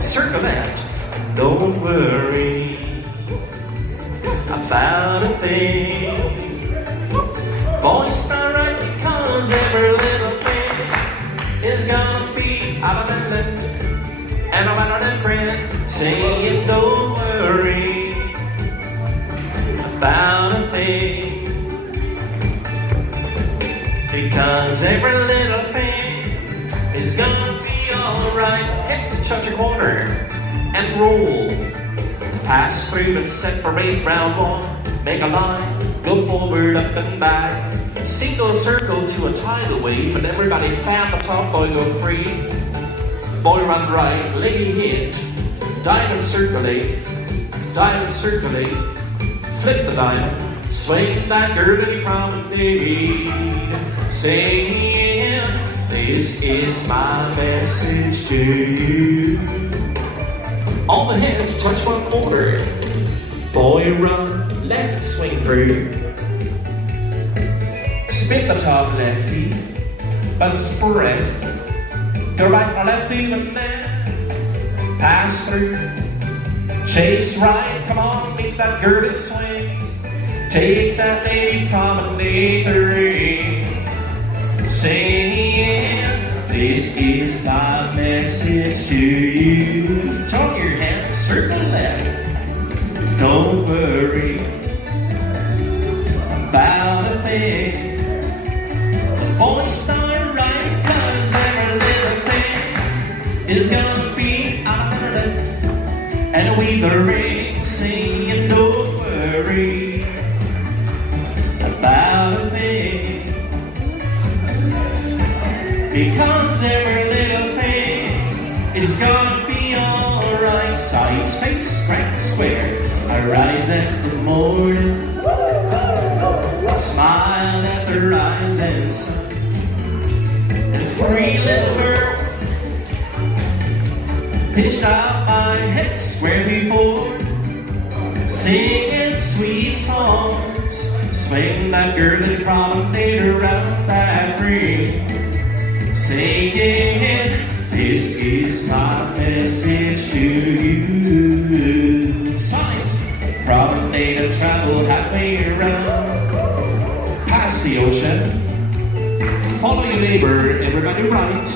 Circle that. Don't worry about a thing. Boys, start right because every little thing is gonna be out of that left and out of that friend. Saying don't worry about a thing, because every little thing is gonna be alright. Hits touch a corner and roll. Pass through and separate round one. Make a line, go forward, up and back. Single circle to a tidal wave, and everybody fan the top, boy go free. Boy run right, lady hit. Diamond circulate, flip the diamond, swing that girdly promenade, saying, this is my message to you. All the hands touch one corner. Boy run, left swing through. Spin the top lefty, but spread. The right or left even then. Pass through. Chase right, come on, make that girded swing. Take that lady promenade the ring. Saying, this is my message to you. Talk your hands, circle left. Don't worry about a thing. Boys start right, cause every little thing is gonna be out of left and we the ring, singing don't worry about a thing, because every little thing is gonna be alright. Side space, crank square. I rise at the morning, smile at the rising sun, and three little girls pitched out my head square before, singing sweet songs. Swing that girdly promenade around that ring, singing, this is my message to you. Science, promenade and travel halfway around, past the ocean. Follow your neighbor, everybody right.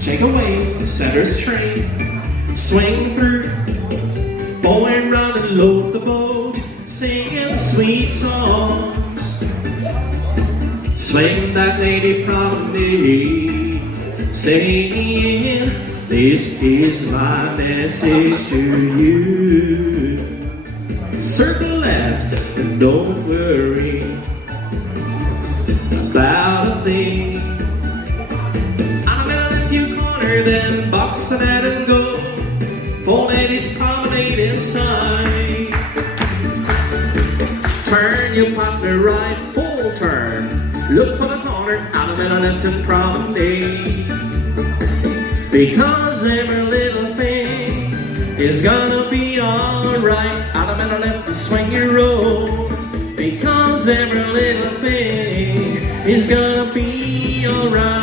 Take away, center straight. Swing through, boy run and load the boat, singing sweet songs. Swing that lady promenade, saying, this is my message to you. Circle left and don't worry about a thing. I'm gonna let you corner, then box the net and go. Four ladies promenade inside. Turn your partner right, full turn. Look for the corner, out of it on left and promenade. Because every little thing is gonna be alright. Out of it on left and swing your roll. Because every little thing is gonna be alright.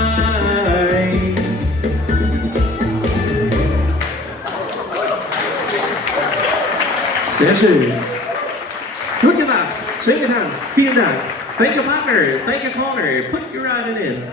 Sehr schön. Gut gemacht. Schön getanzt. Vielen Dank. Thank you, partner. Thank you, corner. Put your right in.